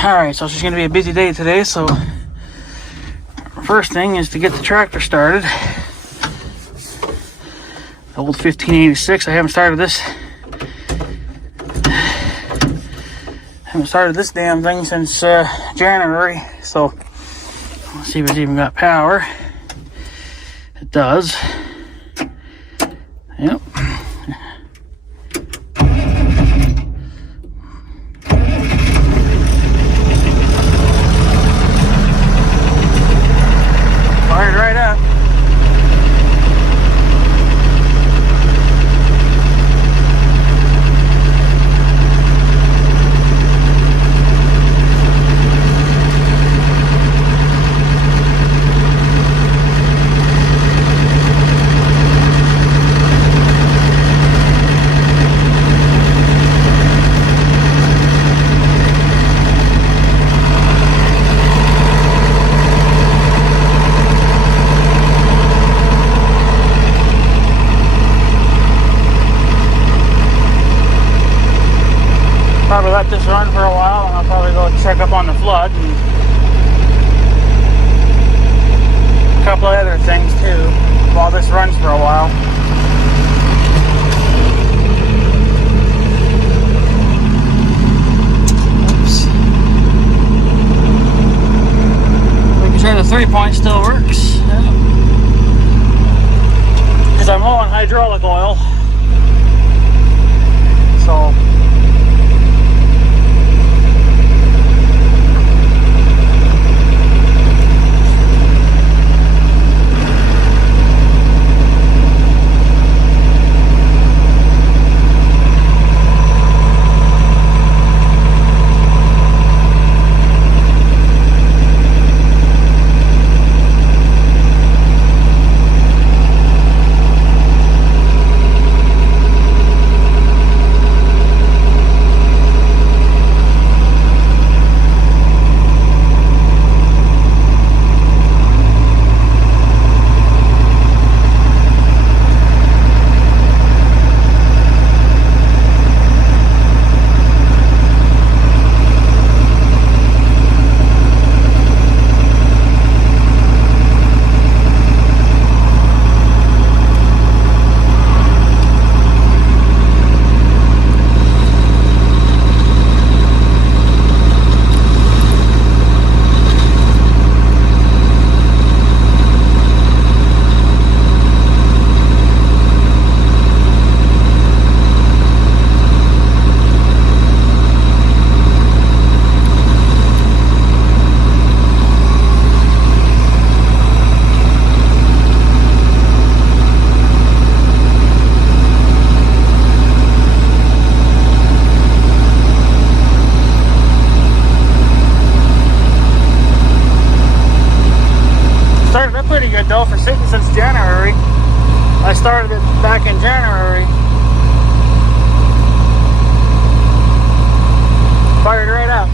Alright, so it's just going to be a busy day today, so first thing is to get the tractor started. The old 1586, I haven't started this damn thing since January, so let's see if it's even got power. It does. Yep. Fired right up. Probably let this run for a while, and I'll probably go check up on the flood and a couple of other things too while this runs for a while. Oops. Making sure the 3-point still works. Because I'm low on hydraulic oil. So pretty good though for sitting since January. I started it back in January. Fired right up.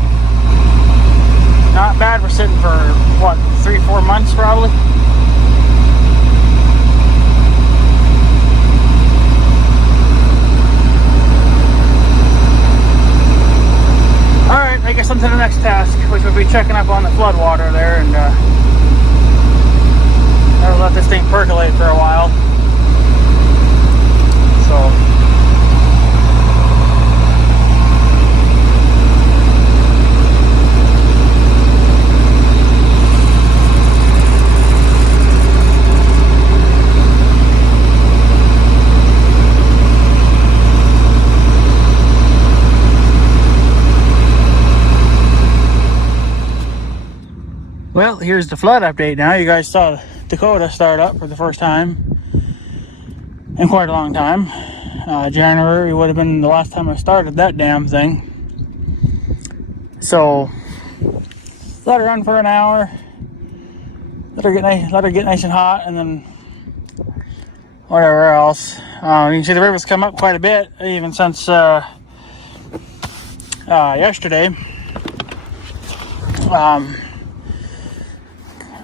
Not bad for sitting for what, 3-4 months probably. Alright, I guess on to the next task, which will be checking up on the flood water there, and I'll let this thing percolate for a while. So well, here's the flood update now. You guys saw Dakota start up for the first time in quite a long time. January would have been the last time I started that damn thing. So let her run for an hour, let her get nice and hot, and then whatever else. You can see the river's come up quite a bit even since yesterday.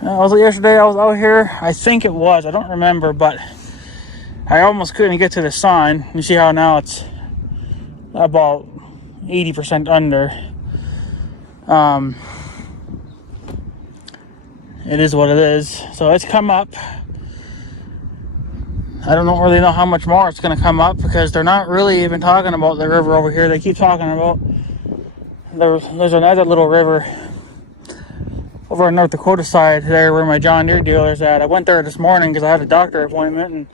Was it yesterday I was out here? I think it was. I don't remember, but I almost couldn't get to the sign. You see how now it's about 80% under. It is what it is. So it's come up. I don't really know how much more it's going to come up, because they're not really even talking about the river over here. They keep talking about there's another little river over on North Dakota side there where my John Deere dealer's at. I went there this morning because I had a doctor appointment, and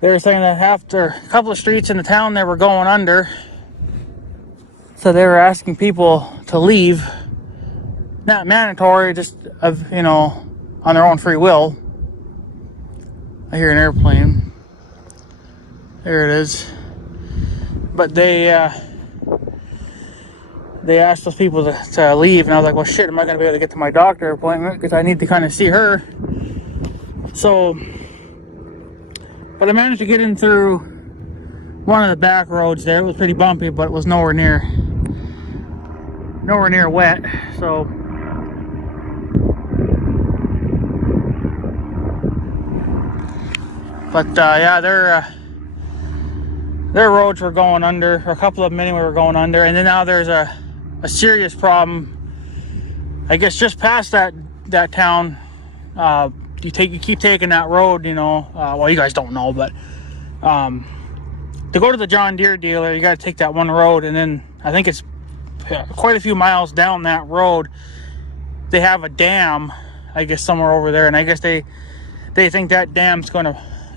they were saying that after a couple of streets in the town they were going under. So they were asking people to leave. Not mandatory, just on their own free will. I hear an airplane. There it is. But they asked those people to leave, and I was like, well, shit, am I going to be able to get to my doctor appointment? Because I need to kind of see her. So, but I managed to get in through one of the back roads there. It was pretty bumpy, but it was nowhere near wet. So, but yeah, their roads were going under. A couple of them anyway were going under, and then now there's a serious problem. I guess just past that town, you keep taking that road. Well, you guys don't know, but to go to the John Deere dealer, you got to take that one road, and then I think it's quite a few miles down that road. They have a dam, I guess, somewhere over there, and I guess they think that dam's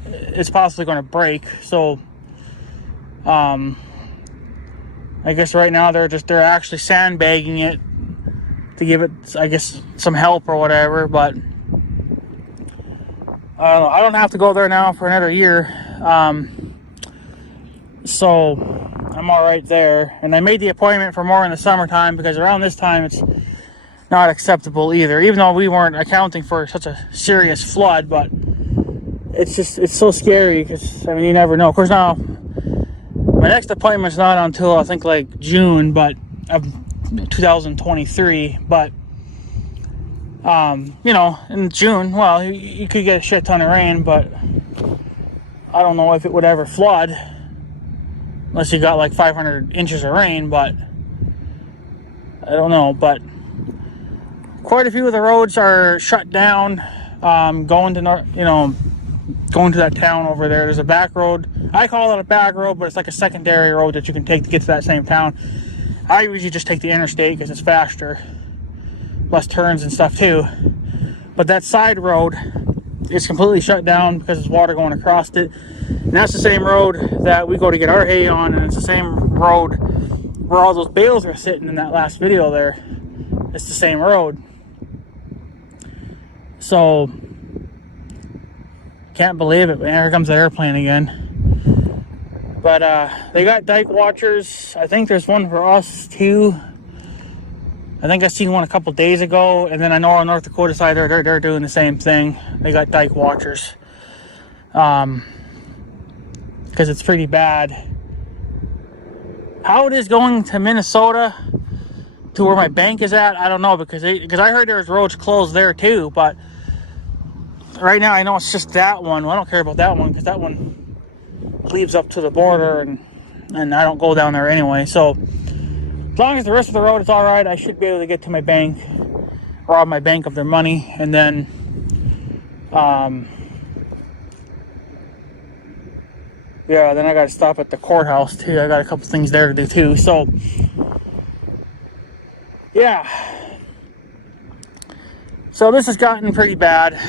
it's possibly gonna break. So I guess right now they're actually sandbagging it to give it, I guess, some help or whatever. But I don't have to go there now for another year, so I'm all right there. And I made the appointment for more in the summertime, because around this time it's not acceptable either, even though we weren't accounting for such a serious flood. But it's so scary, because you never know. Of course, now my next appointment's not until I think like June, but of 2023. But in June, well, you could get a shit ton of rain, but I don't know if it would ever flood unless you got like 500 inches of rain. But I don't know. But quite a few of the roads are shut down. Going to that town over there. There's a back road. I call it a back road, but it's like a secondary road that you can take to get to that same town. I usually just take the interstate because it's faster, less turns and stuff too. But that side road is completely shut down because there's water going across it. And that's the same road that we go to get our hay on, and it's the same road where all those bales are sitting in that last video there. It's the same road. So, can't believe it. Here comes the airplane again. But they got dike watchers. I think there's one for us too. I think I seen one a couple days ago, and then I know on North Dakota side they're doing the same thing. They got dike watchers, because it's pretty bad. How it is going to Minnesota, to where my bank is at, I don't know, because I heard there's roads closed there too. But right now I know it's just that one. Well, I don't care about that one, because that one leads up to the border, and I don't go down there anyway. So as long as the rest of the road is all right, I should be able to get to my bank, rob my bank of their money, and then then I got to stop at the courthouse too. I got a couple things there to do too. So yeah, so this has gotten pretty bad.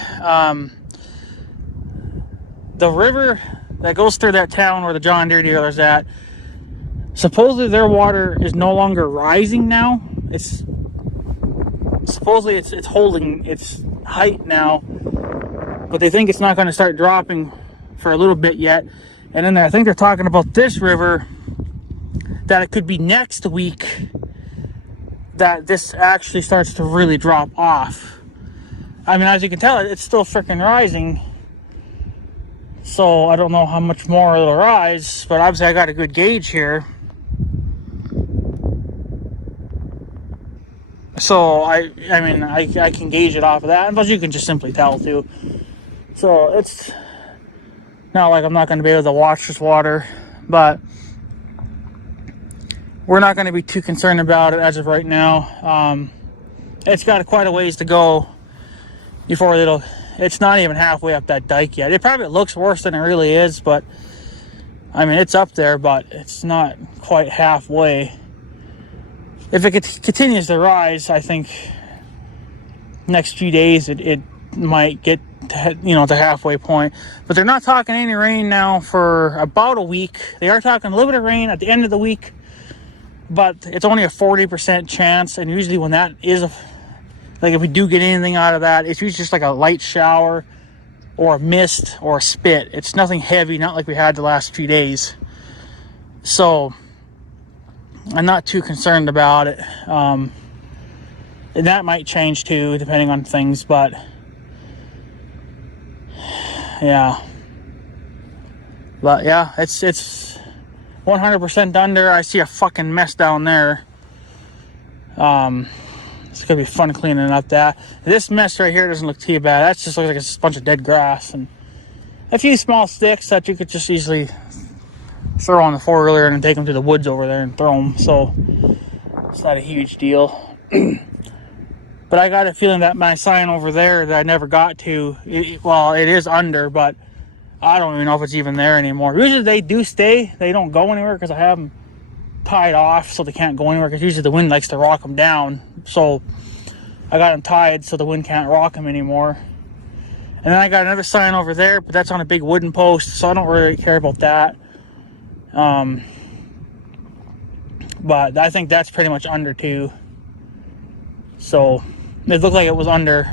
The river that goes through that town where the John Deere dealer's at, supposedly their water is no longer rising now. It's holding its height now, but they think it's not going to start dropping for a little bit yet. And then I think they're talking about this river, that it could be next week that this actually starts to really drop off. I mean, as you can tell, it's still freaking rising. So I don't know how much more it'll rise, but obviously I got a good gauge here. So I can gauge it off of that, but you can just simply tell too. So it's not like I'm not going to be able to watch this water, but we're not going to be too concerned about it as of right now. It's got quite a ways to go before it's not even halfway up that dike yet. It probably looks worse than it really is, but I mean, it's up there, but it's not quite halfway. If it continues to rise, I think next few days it might get to, the halfway point. But they're not talking any rain now for about a week. They are talking a little bit of rain at the end of the week, but it's only a 40% chance. And usually when that is like, if we do get anything out of that, it's usually just like a light shower or a mist or a spit. It's nothing heavy, not like we had the last few days. So I'm not too concerned about it. And that might change too, depending on things, but yeah. But yeah, it's 100% under. I see a fucking mess down there. It's gonna be fun cleaning up that. This mess right here doesn't look too bad. That just looks like it's a bunch of dead grass and a few small sticks that you could just easily throw on the four-wheeler and take them to the woods over there and throw them. So it's not a huge deal. But I got a feeling that my sign over there that I never got to, it is under, but I don't even know if it's even there anymore. Usually they do stay. They don't go anywhere because I have them tied off so they can't go anywhere, because usually the wind likes to rock them down. So I got them tied so the wind can't rock them anymore. And then I got another sign over there, but that's on a big wooden post, so I don't really care about that. But I think that's pretty much under too. So it looked like it was under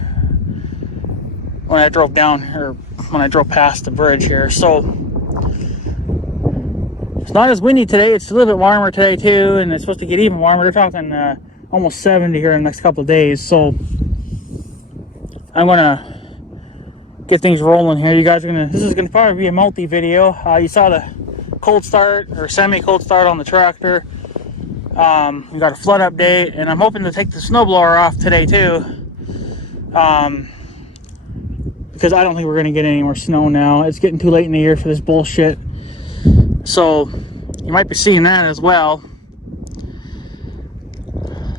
when I drove down, or when I drove past the bridge here. So it's not as windy today. It's a little bit warmer today too, and it's supposed to get even warmer. They're talking almost 70 here in the next couple of days. So I'm gonna get things rolling here. You guys are this is gonna probably be a multi video. You saw the cold start or semi cold start on the tractor. We got a flood update, and I'm hoping to take the snowblower off today too, because I don't think we're going to get any more snow now. It's getting too late in the year for this bullshit. So you might be seeing that as well.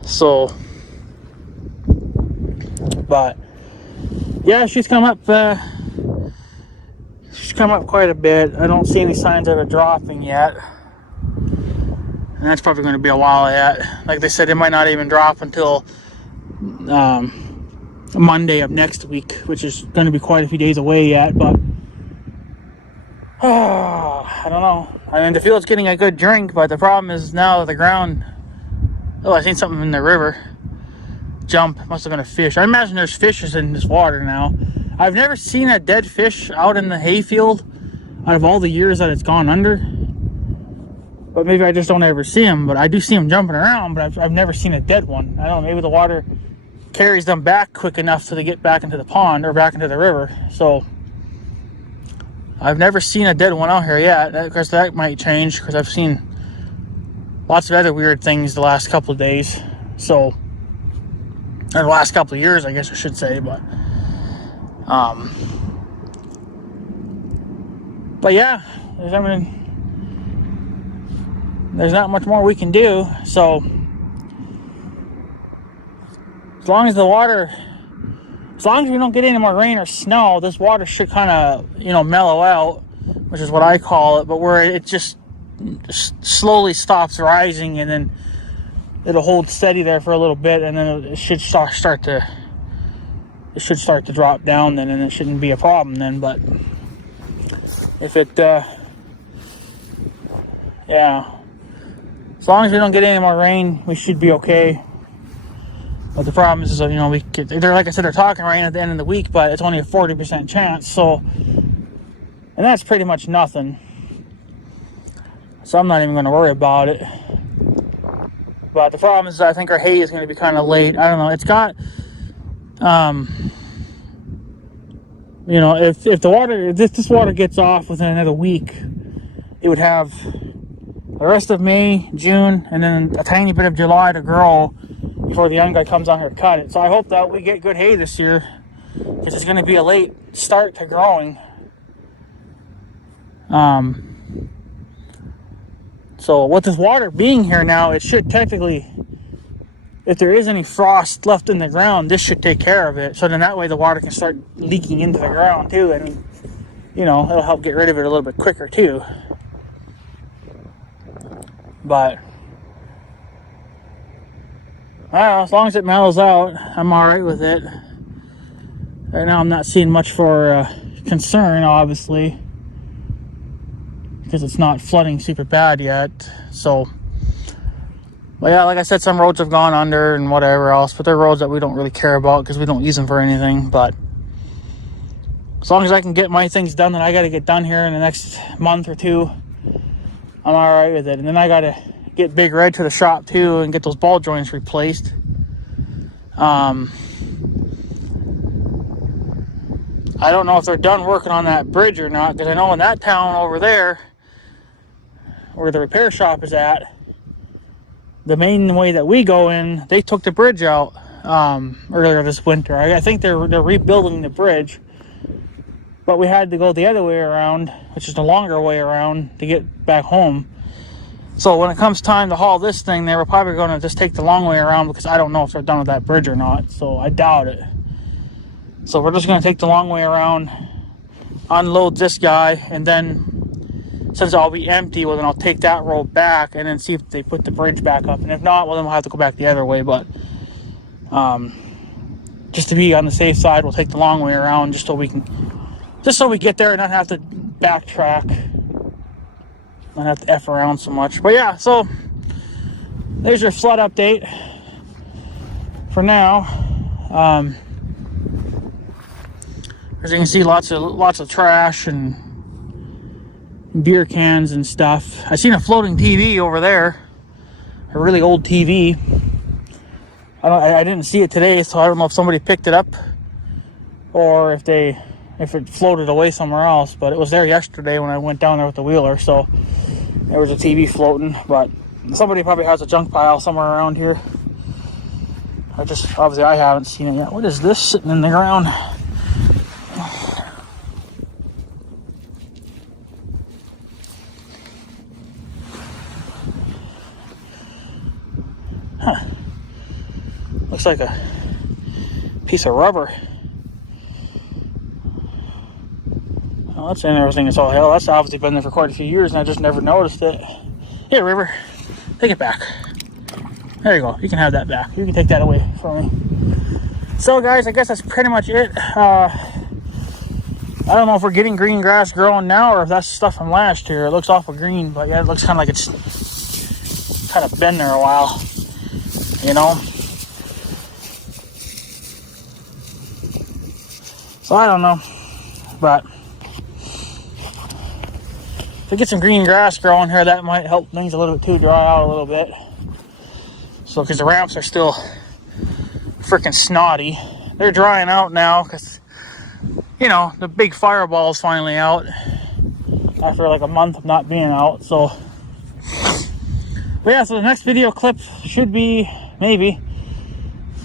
So, but yeah, she's come up quite a bit. I don't see any signs of it dropping yet. And that's probably going to be a while yet. Like they said, it might not even drop until Monday of next week, which is going to be quite a few days away yet. But I don't know. I mean, the field's getting a good drink, but the problem is now the ground. Oh, I seen something in the river. Jump. Must have been a fish. I imagine there's fishes in this water now. I've never seen a dead fish out in the hayfield out of all the years that it's gone under. But maybe I just don't ever see them. But I do see them jumping around, but I've never seen a dead one. I don't know, maybe the water carries them back quick enough so they get back into the pond or back into the river. So I've never seen a dead one out here yet. Of course, that might change because I've seen lots of other weird things the last couple of days. So, or the last couple of years, I guess I should say. But yeah, I mean, there's not much more we can do. So as long as we don't get any more rain or snow, this water should kind of, mellow out, which is what I call it. But where it just slowly stops rising, and then it'll hold steady there for a little bit, and then it should start to drop down then, and it shouldn't be a problem then. But if it, yeah. As long as we don't get any more rain, we should be okay. But the problem is, they're like I said, they're talking rain at the end of the week, but it's only a 40% chance. So, and that's pretty much nothing. So I'm not even going to worry about it. But the problem is, I think our hay is going to be kind of late. I don't know. It's got, if this water gets off within another week, it would have the rest of May, June, and then a tiny bit of July to grow before the young guy comes on here to cut it. So I hope that we get good hay this year, because it's going to be a late start to So with this water being here now, it should technically, if there is any frost left in the ground, this should take care of it. So then that way the water can start leaking into the ground too. And, you know, it'll help get rid of it a little bit quicker too. But, I don't know, as long as it mellows out, I'm alright with it. Right now I'm not seeing much for concern, obviously, because it's not flooding super bad yet. So, but yeah, like I said, some roads have gone under and whatever else, but they're roads that we don't really care about because we don't use them for anything. But as long as I can get my things done that I got to get done here in the next month or two, I'm alright with it. And then I got to get Big Red to the shop too and get those ball joints replaced. I don't know if they're done working on that bridge or not, because I know in that town over there, where the repair shop is at, the main way that we go in, they took the bridge out earlier this winter. I think they're rebuilding the bridge, but we had to go the other way around, which is the longer way around, to get back home. So when it comes time to haul this thing, they were probably going to just take the long way around, because I don't know if they're done with that bridge or not, so I doubt it. So we're just going to take the long way around, unload this guy, and then since I'll be empty, well then I'll take that road back and then see if they put the bridge back up. And if not, well then we'll have to go back the other way. But just to be on the safe side, we'll take the long way around just so we get there and not have to backtrack, not have to F around so much. But yeah, so there's your flood update for now. As you can see, lots of trash and beer cans and stuff. I seen a floating TV over there, a really old TV. I didn't see it today, so I don't know if somebody picked it up or if it floated away somewhere else. But it was there yesterday when I went down there with the wheeler, so there was a TV floating. But somebody probably has a junk pile somewhere around here. Obviously I haven't seen it yet. What is this sitting in the ground? Huh. Looks like a piece of rubber. Oh, that's interesting as all hell. That's obviously been there for quite a few years and I just never noticed it. Here, River, take it back. There you go. You can have that back. You can take that away from me. So guys, I guess that's pretty much it. I don't know if we're getting green grass growing now or if that's stuff from last year. It looks awful green, but yeah, it looks kind of like it's kind of been there a while. You know, so I don't know, but if we get some green grass growing here, that might help things a little bit too, dry out a little bit. So because the ramps are still freaking snotty, they're drying out now because, you know, the big fireball's finally out after like a month of not being out. So, but yeah, so the next video clip should be maybe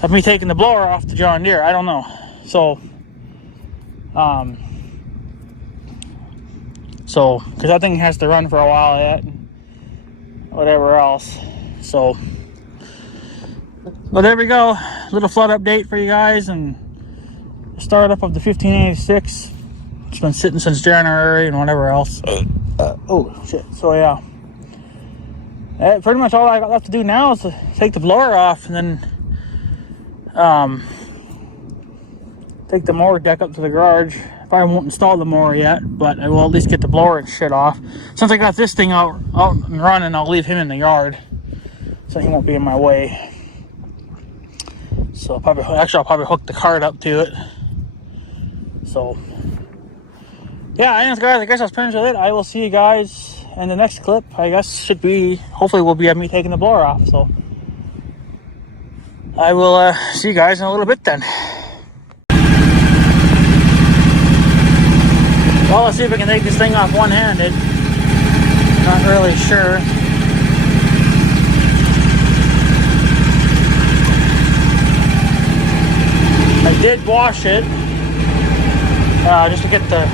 of me taking the blower off the John Deere. I don't know. So because that thing has to run for a while yet, and whatever else. So, well, there we go. Little flood update for you guys, and the startup of the 1586. It's been sitting since January and whatever else. Oh shit. So yeah. Pretty much all I got left to do now is to take the blower off and then take the mower deck up to the garage. Probably won't install the mower yet, but I will at least get the blower and shit off. Since I got this thing out and running, I'll leave him in the yard so he won't be in my way. So I'll probably hook the cart up to it. So yeah, anyways guys, I guess that's pretty much it. I will see you guys in the next clip. I guess hopefully will be me taking the blower off. So I will see you guys in a little bit then. Well, let's see if I can take this thing off one-handed. Not really sure. I did wash it just to get the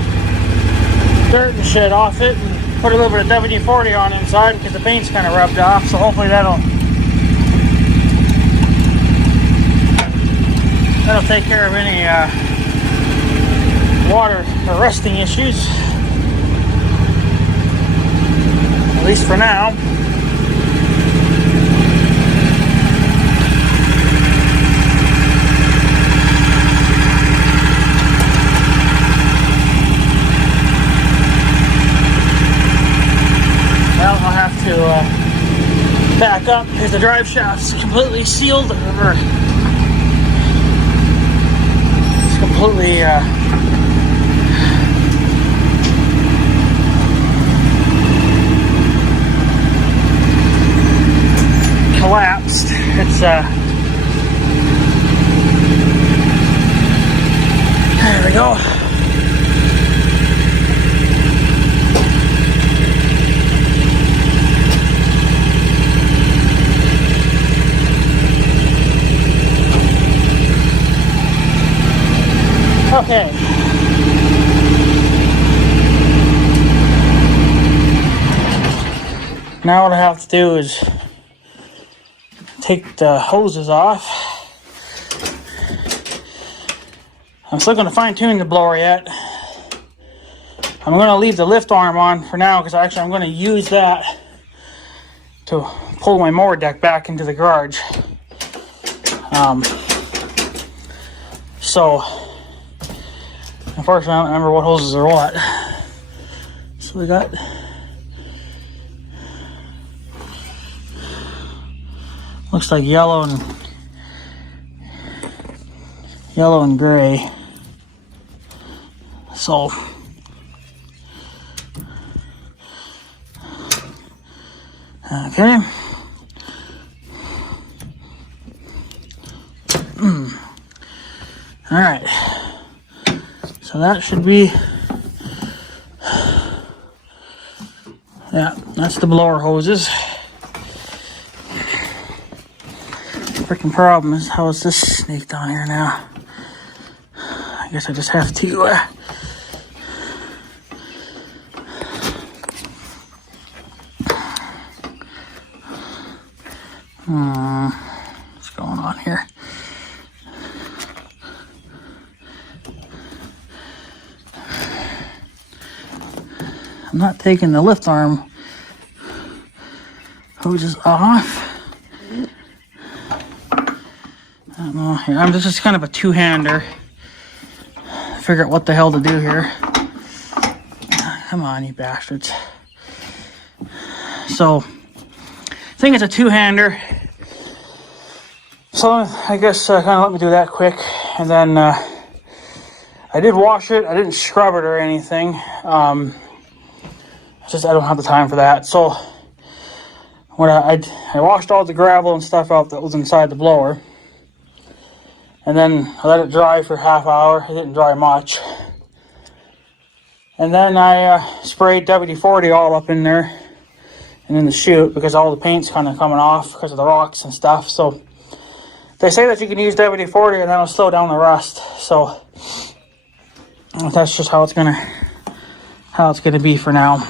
dirt and shit off it. Put a little bit of WD-40 on inside because the paint's kind of rubbed off, so hopefully that'll take care of any water or rusting issues, at least for now. Well, I'll have to back up because the drive shaft's completely sealed, or it's completely collapsed. It's there we go. Okay. Now what I have to do is take the hoses off. I'm still going to fine tune the blower yet. I'm going to leave the lift arm on for now because actually I'm going to use that to pull my mower deck back into the garage. So unfortunately I don't remember what hoses are what. So we got looks like yellow and gray. So okay. All right. So that should be, yeah, that's the blower hoses. Freaking problem is, how is this snaked on here now? I guess I just have to what's going on here? I'm not taking the lift arm hoses off. I don't know. I'm just kind of a two-hander. Figure out what the hell to do here. Come on, you bastards. So, I think it's a two-hander. So, I guess kind of let me do that quick. And then, I did wash it. I didn't scrub it or anything. Just I don't have the time for that. So, when I washed all the gravel and stuff out that was inside the blower. And then I let it dry for half hour. It didn't dry much. And then I sprayed WD-40 all up in there and in the chute because all the paint's kind of coming off because of the rocks and stuff. So they say that you can use WD-40 and that'll slow down the rust. So that's just how it's gonna be for now.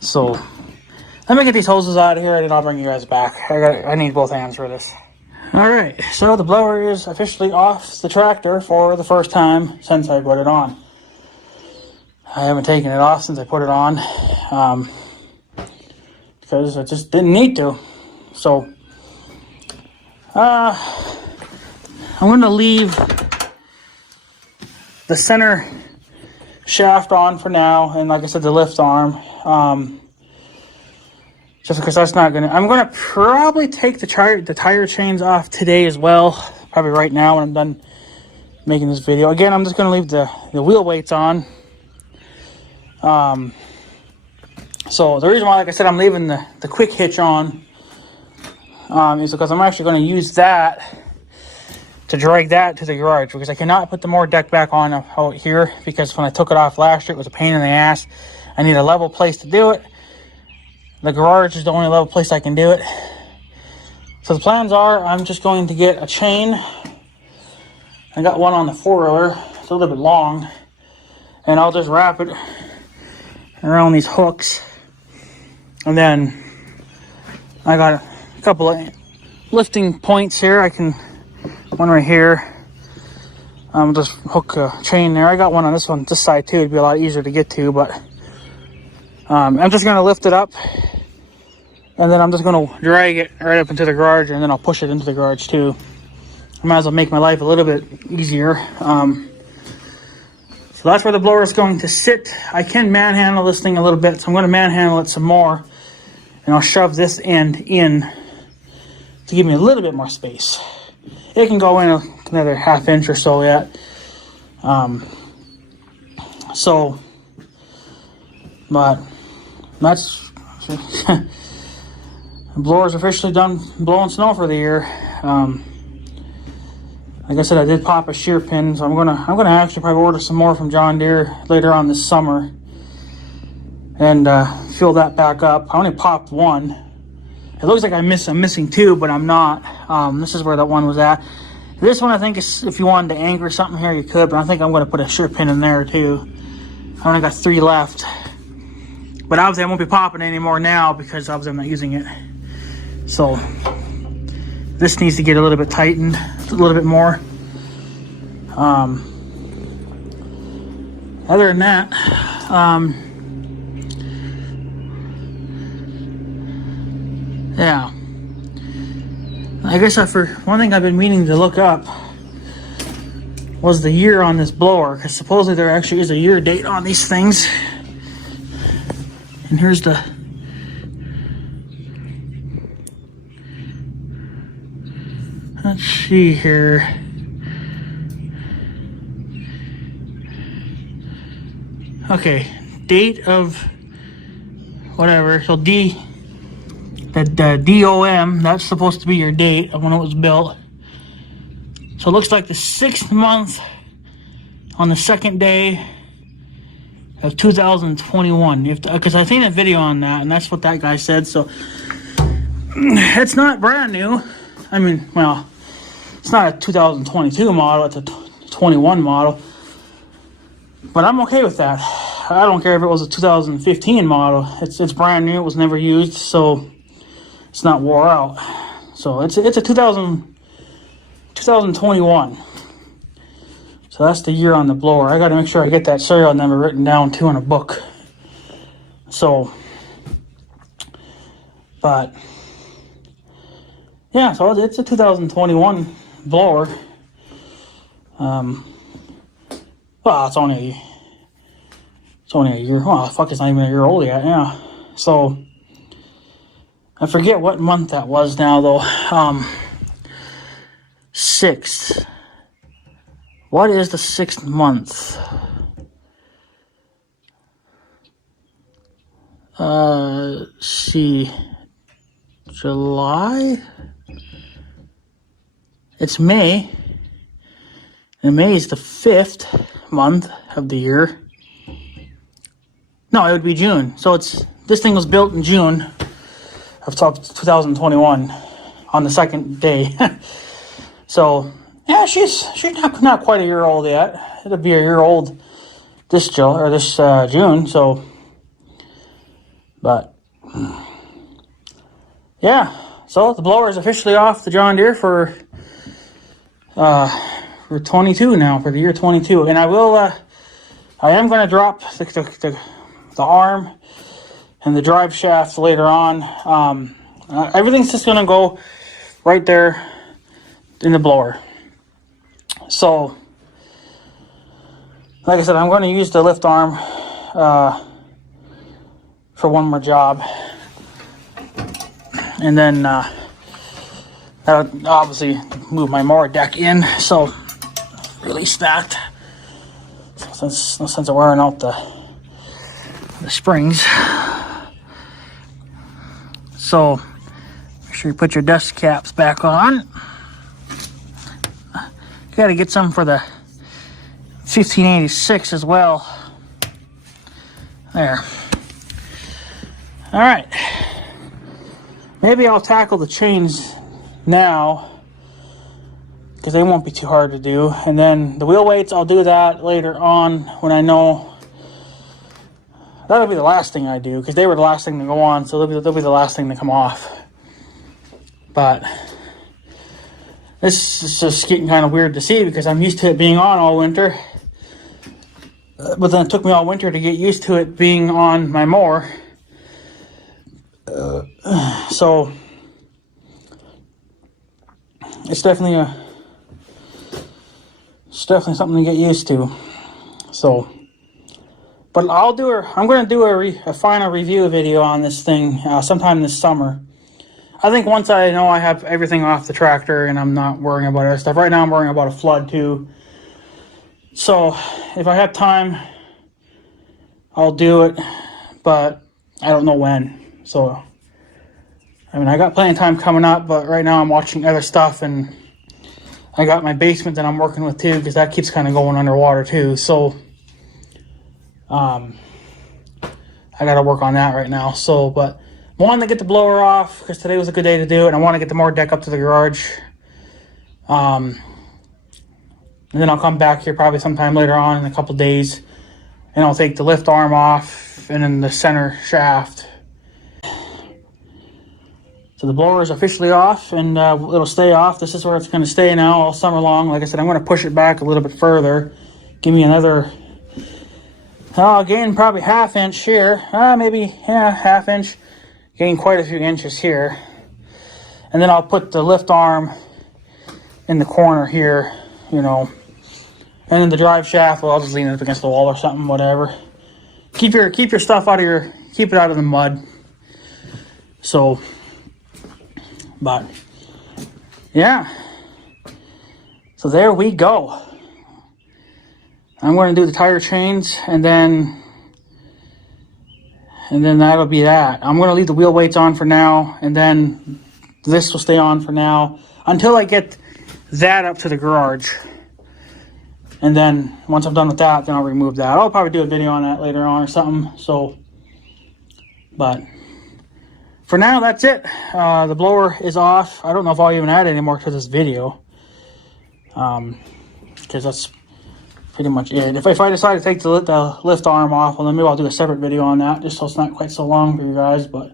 So let me get these hoses out of here and then I'll bring you guys back. I need both hands for this. Alright, so the blower is officially off the tractor for the first time since I put it on. I haven't taken it off since I put it on because I just didn't need to. So I'm going to leave the center shaft on for now, and like I said, the lift arm. Just because that's not gonna, I'm gonna probably take the tire chains off today as well. Probably right now when I'm done making this video. Again, I'm just gonna leave the wheel weights on. So the reason why, like I said, I'm leaving the quick hitch on is because I'm actually going to use that to drag that to the garage, because I cannot put the mower deck back on out here because when I took it off last year, it was a pain in the ass. I need a level place to do it. The garage is the only level place I can do it. So the plans are, I'm just going to get a chain. I got one on the four-wheeler. It's a little bit long. And I'll just wrap it around these hooks. And then I got a couple of lifting points here. One right here. Just hook a chain there. I got one on this side too. It'd be a lot easier to get to, but I'm just gonna lift it up, and then I'm just gonna drag it right up into the garage, and then I'll push it into the garage too. I might as well make my life a little bit easier. So that's where the blower is going to sit. I can manhandle this thing a little bit, so I'm going to manhandle it some more, and I'll shove this end in to give me a little bit more space. It can go in another ½ inch or so yet. But that's the blower's officially done blowing snow for the year. Like I said, I did pop a shear pin, so I'm gonna actually probably order some more from John Deere later on this summer and fill that back up. I only popped one. It looks like I'm missing two, but I'm not. This is where that one was at. This one, I think, is if you wanted to anchor something here, you could, but I think I'm going to put a shear pin in there too. I only got 3 left, but obviously I won't be popping anymore now because obviously I'm not using it. So this needs to get a little bit tightened, a little bit more. Other than that, yeah. I guess for one thing I've been meaning to look up was the year on this blower, because supposedly there actually is a year date on these things. And here's the let's see here. Okay, date of whatever. So the DOM, that's supposed to be your date of when it was built. So it looks like the 6th month on the 2nd day of 2021. Because I seen a video on that, and that's what that guy said. So it's not brand new. I mean, well, it's not a 2022 model, it's a 21 model. But I'm okay with that. I don't care if it was a 2015 model. It's brand new, it was never used, so it's not wore out. So it's a 2021. So that's the year on the blower. I gotta make sure I get that serial number written down too in a book. So, but yeah, so it's a 2021 blower. Well, it's only a year. Well, fuck, it's not even a year old yet. Yeah. So I forget what month that was now, though. 6th. What is the 6th month? See, July. It's May. And May is the 5th month of the year. No, it would be June. So this thing was built in June of 2021 on the 2nd day. So yeah, she's not quite a year old yet. It'll be a year old this June. So, but yeah, so the blower is officially off the John Deere for 22 now, for the year 22, and I am going to drop the arm and the drive shaft later on. Everything's just going to go right there in the blower. So, like I said, I'm going to use the lift arm for one more job, and then that'll obviously move my mower deck in. So release that. Since no sense of wearing out the springs. So make sure you put your dust caps back on. You got to get some for the 1586 as well. There. All right. Maybe I'll tackle the chains now, because they won't be too hard to do. And then the wheel weights, I'll do that later on when I know that'll be the last thing I do, because they were the last thing to go on, so they'll be the last thing to come off. But this is just getting kind of weird to see, because I'm used to it being on all winter. But then it took me all winter to get used to it being on my mower. So it's definitely something to get used to. So, but I'm going to do a final review video on this thing sometime this summer. I think once I know I have everything off the tractor and I'm not worrying about other stuff. Right now I'm worrying about a flood too. So if I have time, I'll do it, but I don't know when. So, I mean, I got plenty of time coming up, but right now I'm watching other stuff, and I got my basement that I'm working with too, because that keeps kind of going underwater too. So, I got to work on that right now. So, but I wanted to get the blower off because today was a good day to do it, and I want to get the mower deck up to the garage. And then I'll come back here probably sometime later on in a couple days, and I'll take the lift arm off and then the center shaft. So the blower is officially off, and it'll stay off. This is where it's going to stay now all summer long. Like I said, I'm going to push it back a little bit further. Give me another, again, probably ½ inch here. Maybe, yeah, ½ inch. Gain quite a few inches here. And then I'll put the lift arm in the corner here, you know. And then the drive shaft, well, I'll just lean it up against the wall or something, whatever. Keep your stuff keep it out of the mud. So, but, yeah. So there we go. I'm going to do the tire chains, and then that'll be that. I'm going to leave the wheel weights on for now, and then this will stay on for now until I get that up to the garage. And then once I'm done with that, then I'll remove that. I'll probably do a video on that later on or something. So, but for now, that's it. The blower is off. I don't know if I'll even add any more to this video, because that's pretty much it. If I decide to take the lift arm off, well, then maybe I'll do a separate video on that, just so it's not quite so long for you guys. But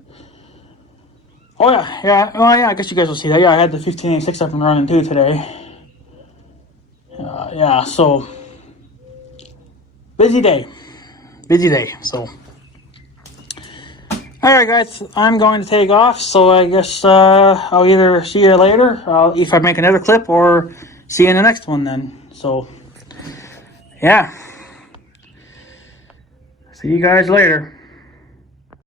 oh yeah, I guess you guys will see that. Yeah, I had the 1586 up and running too today. Yeah, so busy day. So, alright guys, I'm going to take off, so I guess I'll either see you later if I make another clip, or see you in the next one then. So, yeah, see you guys later.